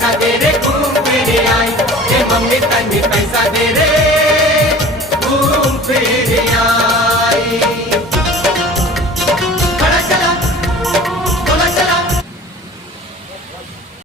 पैसा दे रे घूम फिर आई, ए मम्मी तनी पैसा दे रे घूम फिर आई।